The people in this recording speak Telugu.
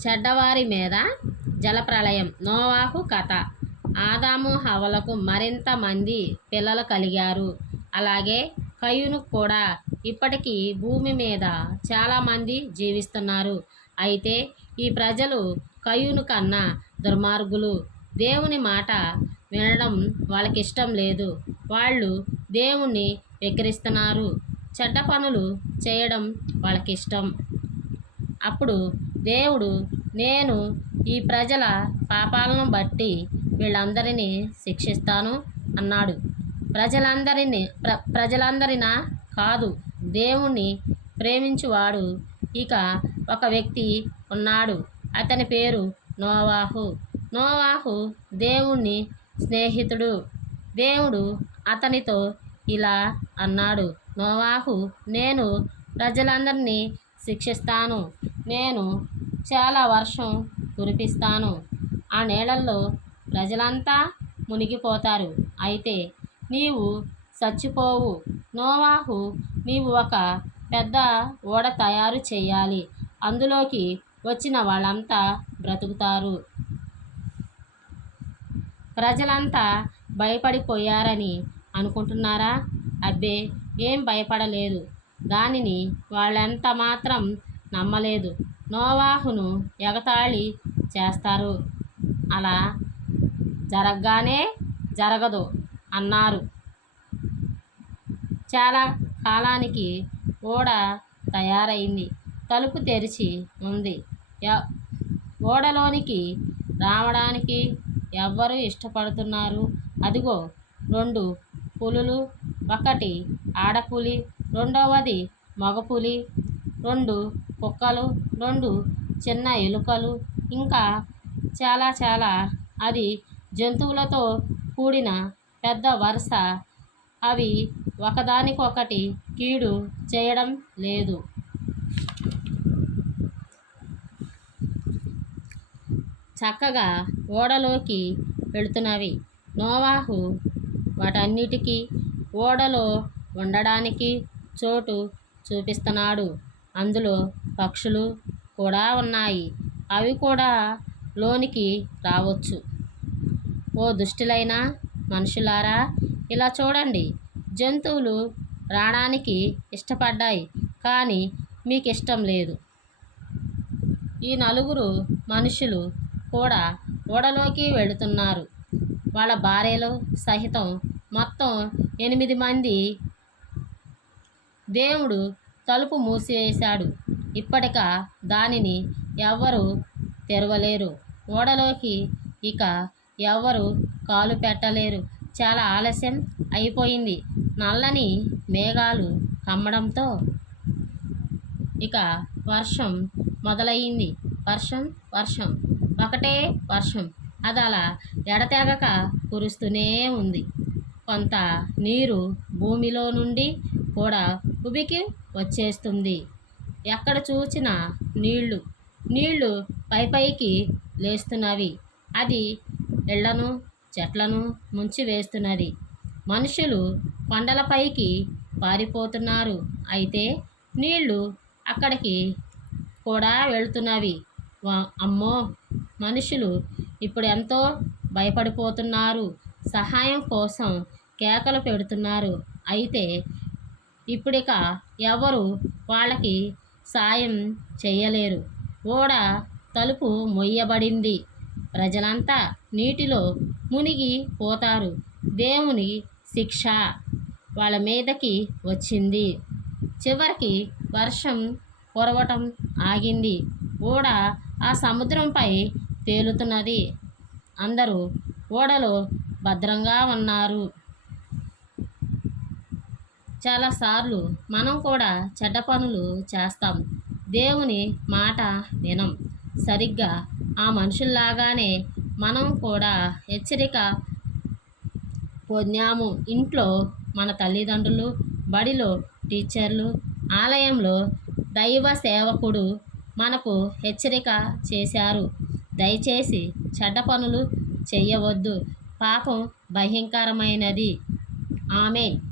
చెడ్డవారి మీద జలప్రళయం నోవాహు కథ. ఆదాము హవలకు మరింత మంది పిల్లలు కలిగారు. అలాగే కయును కూడా ఇప్పటికీ భూమి మీద చాలామంది జీవిస్తున్నారు. అయితే ఈ ప్రజలు కయ్యూను కన్నా దుర్మార్గులు. దేవుని మాట వినడం వాళ్ళకి ఇష్టం లేదు. వాళ్ళు దేవుణ్ణి వెక్కిరిస్తున్నారు. చెడ్డ పనులు చేయడం వాళ్ళకి ఇష్టం అప్పుడు దేవుడు నేను ఈ ప్రజల పాపాలను బట్టి వీళ్ళందరినీ శిక్షిస్తాను అన్నాడు. ప్రజలందరినీ ప్ర ప్రజలందరినా కాదు దేవుణ్ణి ప్రేమించువాడు ఇక ఒక వ్యక్తి ఉన్నాడు. అతని పేరు నోవాహు. నోవాహు దేవుణ్ణి స్నేహితుడు. దేవుడు అతనితో ఇలా అన్నాడు. నోవాహు నేను ప్రజలందరినీ శిక్షిస్తాను. నేను చాలా వర్షం కురిపిస్తాను. ఆ నీళ్ళల్లో ప్రజలంతా మునిగిపోతారు. అయితే నీవు చచ్చిపోవు. నోవాహు నీవు ఒక పెద్ద ఓడ తయారు చేయాలి అందులోకి వచ్చిన వాళ్ళంతా బ్రతుకుతారు. ప్రజలంతా భయపడిపోయారని అనుకుంటున్నారా? అబ్బే ఏం భయపడలేదు. దానిని వాళ్ళెంత మాత్రం నమ్మలేదు. నోవాహును ఎగతాళి చేస్తారు. అలా జరగగానే జరగదు అన్నారు. చాలా కాలానికి ఓడ తయారైంది. తలుపు తెరిచి ఉంది. ఎ- ఓడలోనికి రావడానికి ఎవ్వరు ఇష్టపడుతున్నారు. అదిగో రెండు పులులు ఒకటి ఆడపులి రెండవది మగపులి రెండు కుక్కలు రెండు చిన్న ఎలుకలు. ఇంకా చాలా చాలా అది జంతువులతో కూడిన పెద్ద వరుస. అవి ఒకదానికొకటి కీడు చేయడం లేదు. చక్కగా ఓడలోకి వెళుతున్నవి. నోవాహు వాటన్నిటికీ ఓడలో ఉండడానికి చోటు చూపిస్తున్నాడు. అందులో పక్షులు కూడా ఉన్నాయి. అవి కూడా లోనికి రావచ్చు. ఓ దుష్టులైన మనుషులారా ఇలా చూడండి. జంతువులు రావడానికి ఇష్టపడ్డాయి కానీ మీకు ఇష్టం లేదు. ఈ నలుగురు మనుషులు కూడా ఓడలోకి వెళుతున్నారు. వాళ్ళ భార్యలు సహితం మొత్తం ఎనిమిది మంది. దేవుడు తలుపు మూసివేశాడు ఇప్పటిక దానిని ఎవ్వరు తెరవలేరు. ఓడలోకి ఇక ఎవ్వరు కాలు పెట్టలేరు. చాలా ఆలస్యం అయిపోయింది. నల్లని మేఘాలు కమ్మడంతో ఇక వర్షం మొదలయ్యింది వర్షం వర్షం ఒకటే వర్షం. అది అలా ఎడతెగక కురుస్తూనే ఉంది. కొంత నీరు భూమిలో నుండి కూడా ఉబికి వచ్చేస్తుంది. ఎక్కడ చూసినా నీళ్ళు? నీళ్ళు పై పైకి లేస్తున్నవి. అది ఇళ్ళను చెట్లను ముంచి వేస్తున్నది. మనుషులు కొండలపైకి పారిపోతున్నారు. అయితే నీళ్ళు అక్కడికి కూడా వెళ్తున్నవి. అమ్మో! మనుషులు ఇప్పుడు ఎంతో భయపడిపోతున్నారు. సహాయం కోసం కేకలు పెడుతున్నారు. అయితే ఇప్పుడిక ఎవరు వాళ్ళకి సాయం చేయలేరు ఓడ తలుపు మొయ్యబడింది. ప్రజలంతా నీటిలో మునిగి పోతారు. దేవుని శిక్ష వాళ్ళ మీదకి వచ్చింది. చివరికి వర్షం కురవటం ఆగింది. ఓడ ఆ సముద్రంపై తేలుతున్నది. అందరూ ఓడలో భద్రంగా ఉన్నారు. చాలాసార్లు మనం కూడా చెడ్డ పనులు చేస్తాం దేవుని మాట వినం. సరిగ్గా ఆ మనుషుల్లాగానే మనం కూడా హెచ్చరిక పొందాము. ఇంట్లో మన తల్లిదండ్రులు బడిలో టీచర్లు ఆలయంలో దైవ సేవకుడు మనకు హెచ్చరిక చేశారు. దయచేసి చెడ్డ పనులు చేయవద్దు. పాపం భయంకరమైనది. ఆమెన్.